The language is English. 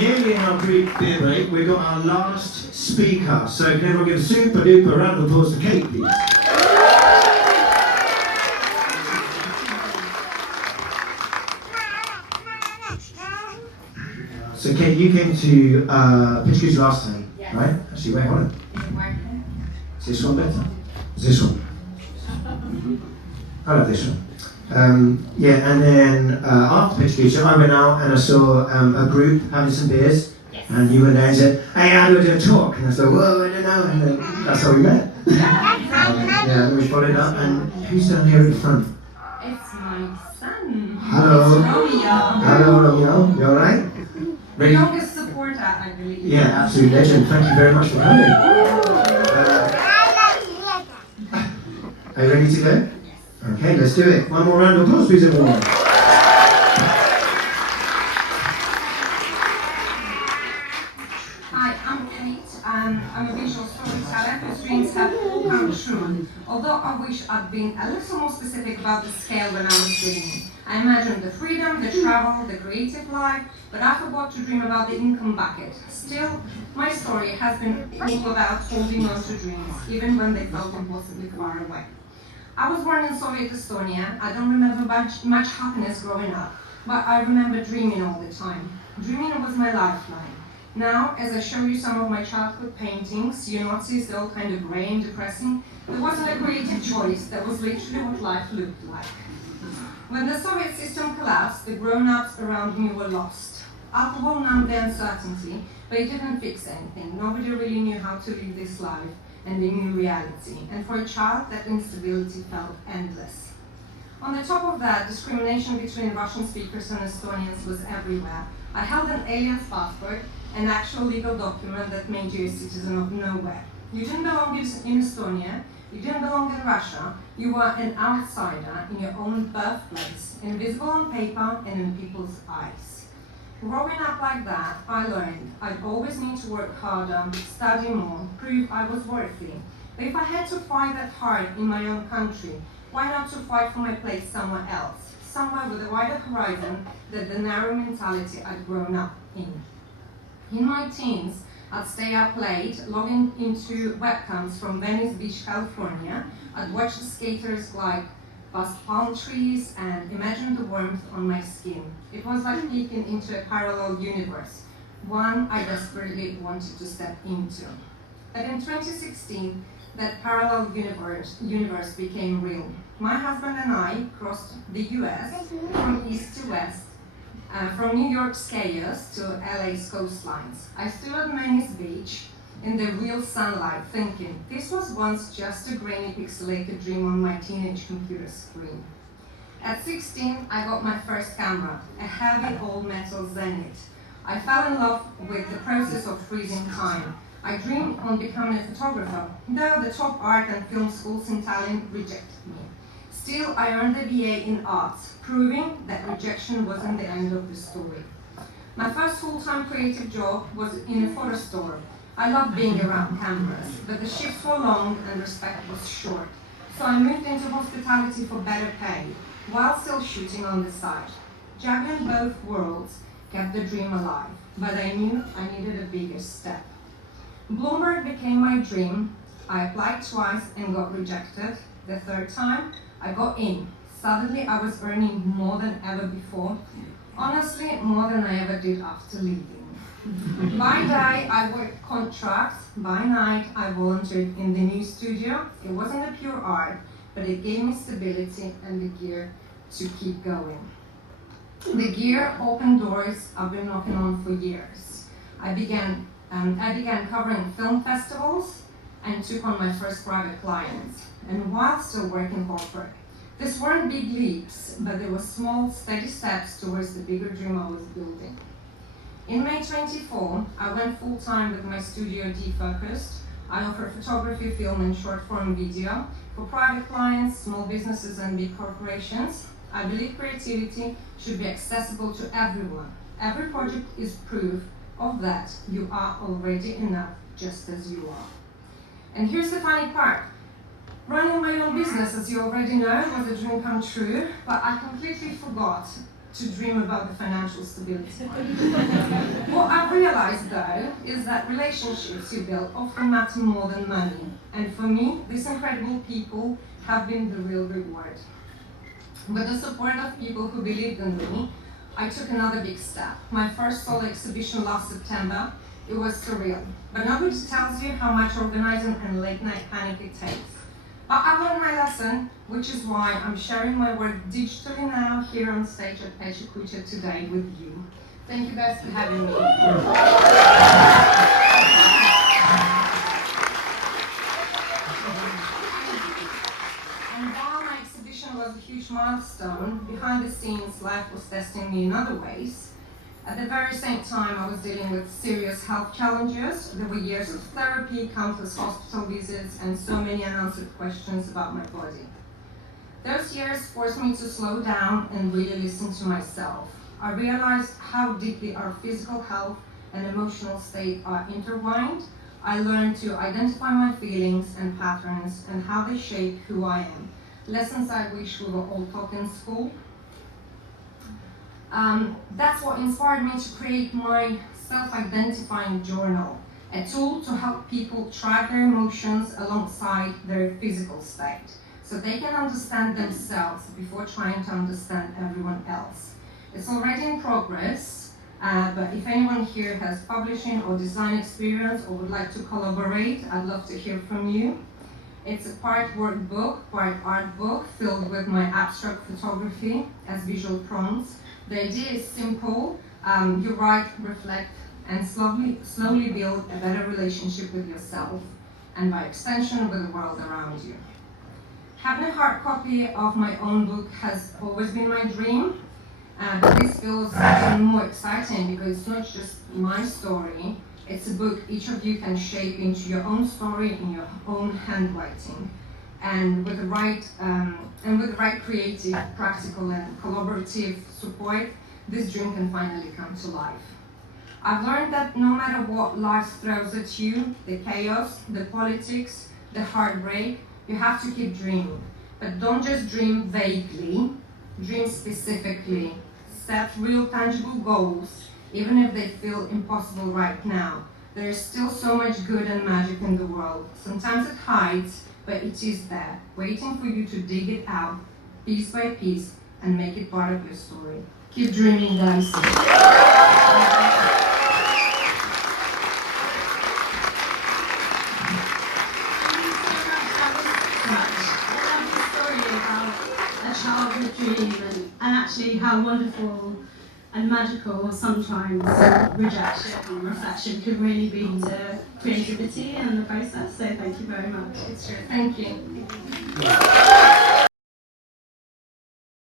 nearly in our brief beer break. We've got our last speaker. So can everyone give a super duper round of applause for Kate, please? So Kate, you came to PechaKucha last time, yes. Right? Actually, wait, hold on. Is this one better? Is this one? I love this one. Yeah, and then after PechaKucha, I went out and I saw a group having some beers, yes. And you went there and said, "Hey, how do I do a talk?" And I said, "Whoa, I don't know." And then that's how we met. Yeah, and we followed up. And who's down here at the front? It's my son. Hello. Romeo. Hello, Romeo. You all right? The youngest supporter, I believe. Yeah, absolute legend. Thank you very much for coming. Are you ready to go? Yes. Okay, let's do it. One more round of applause, please, everyone. Hi, I'm Kate. I'm a visual storyteller whose dreams have all come true. Although I wish I'd been a little more specific about the scale when I was dreaming. I imagined the freedom, the travel, the creative life, but I forgot to dream about the income bucket. Still, my story has been all about holding on to dreams, even when they felt impossibly far away. I was born in Soviet Estonia. I don't remember much happiness growing up, but I remember dreaming all the time. Dreaming was my lifeline. Now, as I show you some of my childhood paintings, you notice they're all kind of grey and depressing. There wasn't a creative choice, that was literally what life looked like. When the Soviet system collapsed, the grown-ups around me were lost. Alcohol numbed the uncertainty, but it didn't fix anything. Nobody really knew how to live this life and the new reality. And for a child, that instability felt endless. On the top of that, discrimination between Russian speakers and Estonians was everywhere. I held an alien's passport, an actual legal document that made you a citizen of nowhere. You didn't belong in Estonia, you didn't belong in Russia, you were an outsider in your own birthplace, invisible on paper and in people's eyes. Growing up like that, I learned I'd always need to work harder, study more, prove I was worthy. But if I had to fight that hard in my own country, why not to fight for my place somewhere else? Somewhere with a wider horizon than the narrow mentality I'd grown up in. In my teens, I'd stay up late, logging into webcams from Venice Beach, California. I'd watch the skaters glide past palm trees and imagine the warmth on my skin. It was like peeking into a parallel universe, one I desperately wanted to step into. But in 2016, that parallel universe became real. My husband and I crossed the US from east to west, from New York's chaos to LA's coastlines. I stood at Venice Beach in the real sunlight thinking, this was once just a grainy pixelated dream on my teenage computer screen. At 16, I got my first camera, a heavy old metal Zenith. I fell in love with the process of freezing time. I dreamed on becoming a photographer, though the top art and film schools in Tallinn rejected me. Still, I earned a BA in arts, proving that rejection wasn't the end of the story. My first full-time creative job was in a photo store. I loved being around cameras, but the shifts were long and respect was short. So I moved into hospitality for better pay, while still shooting on the side. Juggling both worlds kept the dream alive, but I knew I needed a bigger step. Bloomberg became my dream. I applied twice and got rejected. The third time, I got in. Suddenly, I was earning more than ever before. Honestly, more than I ever did after leaving. By day, I worked contracts. By night, I volunteered in the new studio. It wasn't a pure art, but it gave me stability and the gear to keep going. The gear opened doors I've been knocking on for years. I began covering film festivals and took on my first private clients. And while still working corporate, these weren't big leaps, but they were small, steady steps towards the bigger dream I was building. In May 24, I went full-time with my studio defocused. I offer photography, film, and short-form video for private clients, small businesses, and big corporations. I believe creativity should be accessible to everyone. Every project is proof of that. You are already enough, just as you are. And here's the funny part. Running my own business, as you already know, was a dream come true, but I completely forgot to dream about the financial stability. What I realized though is that relationships you build often matter more than money. And for me, these incredible people have been the real reward. With the support of people who believed in me, I took another big step. My first solo exhibition last September, it was surreal. But nobody tells you how much organizing and late night panic it takes. But I learned my lesson, which is why I'm sharing my work digitally now here on stage at PechaKucha today with you. Thank you guys for having me. And while my exhibition was a huge milestone, behind the scenes life was testing me in other ways. At the very same time, I was dealing with serious health challenges. There were years of therapy, countless hospital visits, and so many unanswered questions about my body. Those years forced me to slow down and really listen to myself. I realized how deeply our physical health and emotional state are intertwined. I learned to identify my feelings and patterns and how they shape who I am. Lessons I wish we were all taught in school. That's what inspired me to create my self-identifying journal, a tool to help people track their emotions alongside their physical state, so they can understand themselves before trying to understand everyone else. It's already in progress, but if anyone here has publishing or design experience or would like to collaborate, I'd love to hear from you. It's a part workbook, part art book, filled with my abstract photography as visual prompts. The idea is simple. You write, reflect, and slowly build a better relationship with yourself, and by extension with the world around you. Having a hard copy of my own book has always been my dream, but this feels even more exciting because it's not just my story, it's a book each of you can shape into your own story in your own handwriting. And with the right creative, practical, and collaborative support, this dream can finally come to life. I've learned that no matter what life throws at you, the chaos, the politics, the heartbreak, you have to keep dreaming. But don't just dream vaguely, dream specifically. Set real tangible goals, even if they feel impossible right now. There is still so much good and magic in the world. Sometimes it hides, but it is there, waiting for you to dig it out, piece by piece, and make it part of your story. Keep dreaming, guys. Childhood dream and actually how wonderful and magical sometimes rejection and reflection could really be to creativity and the process. So thank you very much. It's true. Thank you.